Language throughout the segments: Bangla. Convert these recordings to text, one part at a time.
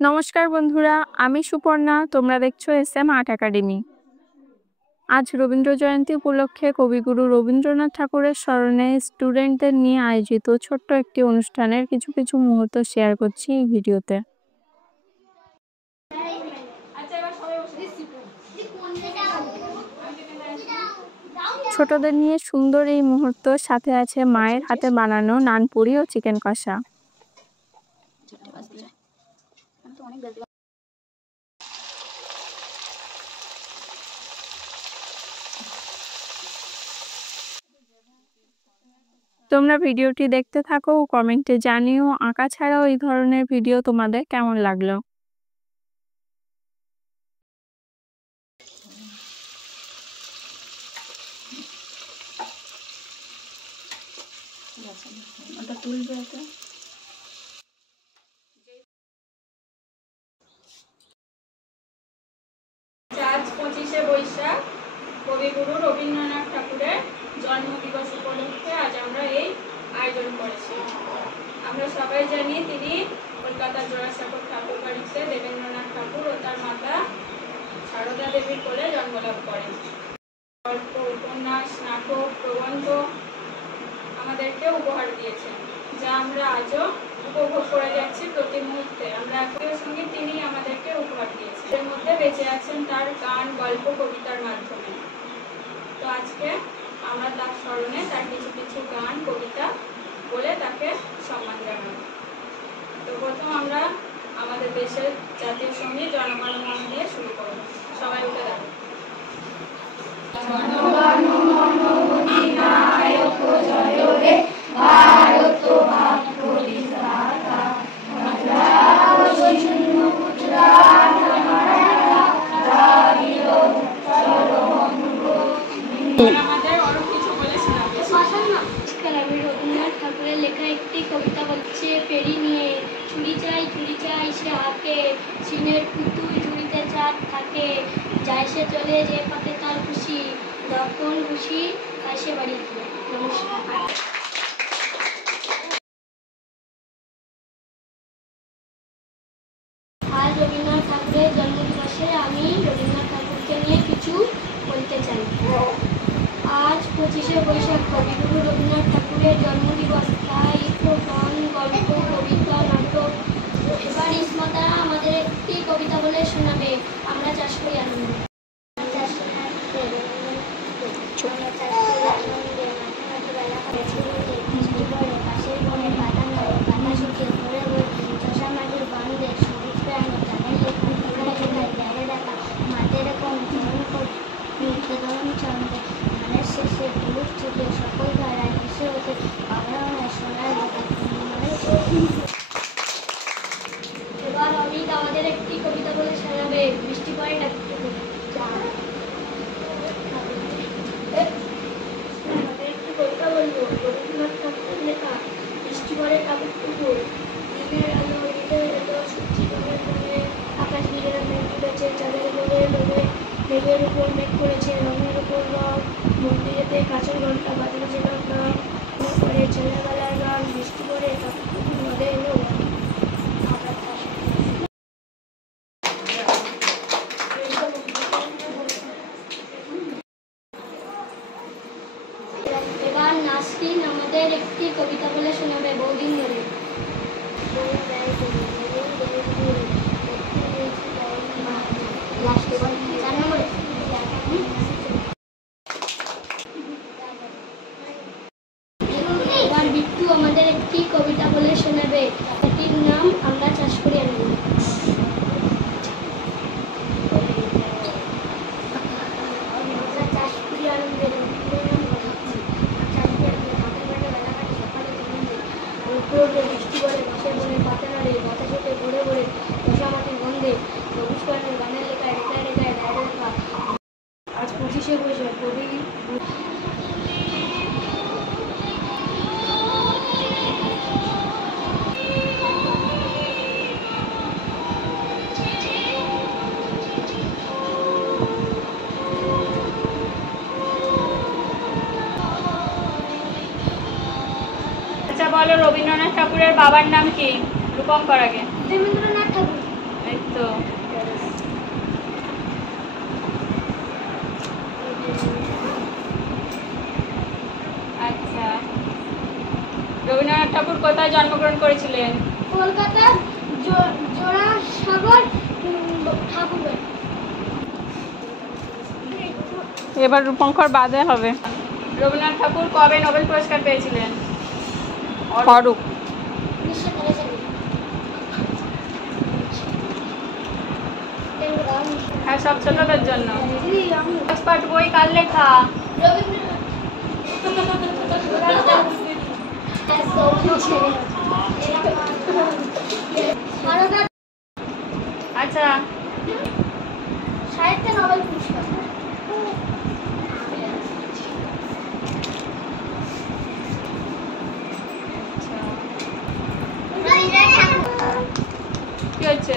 নমস্কার বন্ধুরা, আমি সুপর্ণা। তোমরা দেখছো SM আর্ট একাডেমি। আজ রবীন্দ্র জয়ন্তী উপলক্ষে কবিগুরু রবীন্দ্রনাথ ঠাকুরের স্মরণে স্টুডেন্টদের নিয়ে আয়োজিত ছোট্ট একটি অনুষ্ঠানের কিছু মুহূর্ত শেয়ার করছি এই ভিডিওতে। ছোটদের নিয়ে সুন্দর এই মুহূর্ত, সাথে আছে মায়ের হাতে বানানো নানপুরি ও চিকেন কষা। তোমরা ভিডিওটি দেখতে থাকো ও কমেন্টে জানিও আঁকা ছাড়াও এই ধরনের ভিডিও তোমাদের কেমন লাগলো। আজ 25শে বৈশাখ কবিগুরু রবীন্দ্রনাথ ঠাকুরের জন্মদিবস উপলক্ষে আজ আমরা এই আয়োজন করেছি। আমরা সবাই জানি তিনি কলকাতার জোড়াসাঁকোর ঠাকুর বাড়িতে দেবেন্দ্রনাথ ঠাকুর ও তার মাতা সারদা দেবীর কোলে জন্মলাভ করেন। গল্প, উপন্যাস, নাটক, প্রবন্ধ আমাদেরকে উপহার দিয়েছেন, যা আমরা আজও উপভোগ করে যাচ্ছি প্রতি মুহূর্তে। আমরা একই সঙ্গে তিনি আমাদেরকে উপহার দিয়েছেন, এর মধ্যে বেঁচে আছেন তার গান, গল্প, কবিতার মাধ্যমে। তো আজকে আমরা তার স্মরণে তার কিছু গান, কবিতা বলে তাকে সম্মান জানাবো। তো প্রথম আমরা আমাদের দেশের জাতীয় সঙ্গীত জনগণ মন দিয়ে শুরু করব। সবাই উঠে দাঁড়াবো। জনগণ মন অধিনায়ক জয় রে ভারত ভাগ্য বিধাতা, মাদ্রাজ শূন্য পুত্রা দ্রাবিড় চরমঙ্গ। আমাদের আরো কিছু বলে শোনাবে। আমি রবীন্দ্রনাথ ঠাকুরের লেখা একটি কবিতা বলছে। ফেরি নিয়ে চুরি চাই সে হাকে, চীনের পুতুল ঝুড়িতে চাঁদ থাকে, যায় সে চলে যে পাতে তার খুশি, যখন খুশি খায় সে বাড়ি গিয়ে। নমস্কার। আজ রবীন্দ্রনাথ ঠাকুরের জন্মদিবসে আমি রবীন্দ্রনাথ ঠাকুরকে নিয়ে কিছু বলতে চাই। আজ 25শে বৈশাখ কবিগুরু রবীন্দ্রনাথ ঠাকুরের জন্মদিবস। তাই গান, গল্প, কবিতা, নাটক। এবার ইসমতা আমাদের একটি কবিতা বলে শোনাবে। আমরা চাষ করি আনন্দ। এবার অমিত আমাদের একটি কবিতা বলে শোনাবে। বৃষ্টি পড়ে না আমাদের একটি কবিতা বলবো। রবীন্দ্রনাথ ঠাকুরের লেখা। বৃষ্টি পড়ে কাপড় টুকুর, দিনের আলো হৃদয় এলো সূর্যি রঙের রঙে, আকাশ ঘিরে মেঘ উঠেছে চাঁদের লোভে লোভে, মেঘের উপর মেঘ করেছে রঙের উপর রং, মন্দিরেতে কাঁচের ঘন্টা বাজছে গান, পরে ছেলেবেলার গান। বৃষ্টি পড়ে কাপড় টুকুর নদে এলো। এবার নাসরিন আমাদের একটি কবিতা বলে শোনাবে। বহুদিন ধরে। এবার বিট্টু আমাদের একটি কবিতা বলে শোনাবে। এটির নাম আমরা চাষ করি আনন্দ। বৃষ্টি পড়ে বাসে বনে পাতা নাড়ে, বাতাস ওঠে ভরে ভরে বসা মাটির গন্ধে, সবুজ প্রাণের গানের লেখায় রেখায় রেখায় গায়ে লেখা। আজ 25শে বৈশাখ কবি ঠাকুরের বাবার নাম কি? রূপঙ্কর আগে। রবীন্দ্রনাথ ঠাকুর। এই তো। আচ্ছা, রবীন্দ্রনাথ ঠাকুর কোথায় জন্মগ্রহণ করেছিলেন? কলকাতার জোড়াসাগর ঠাকুরবাড়ি। এবার রূপঙ্কর বাদে হবে। রবীন্দ্রনাথ ঠাকুর কবে নোবেল পুরস্কার পেয়েছিলেন? অরূপ। 1913 সালে। হ্যাঁ, সব ছোটদের জন্য। দিদি আমি রাজপাট বই কার লেখা? ভারতের আচ্ছা, সাহিত্যে নোবেল পুরস্কার। কি হচ্ছে?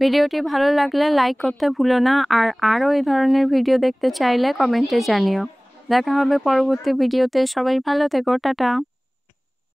ভিডিওটি ভালো লাগলে লাইক করতে ভুলো না, আর আরও এই ধরনের ভিডিও দেখতে চাইলে কমেন্টে জানিও। দেখা হবে পরবর্তী ভিডিওতে। সবাই ভালো থেকো, টাটা।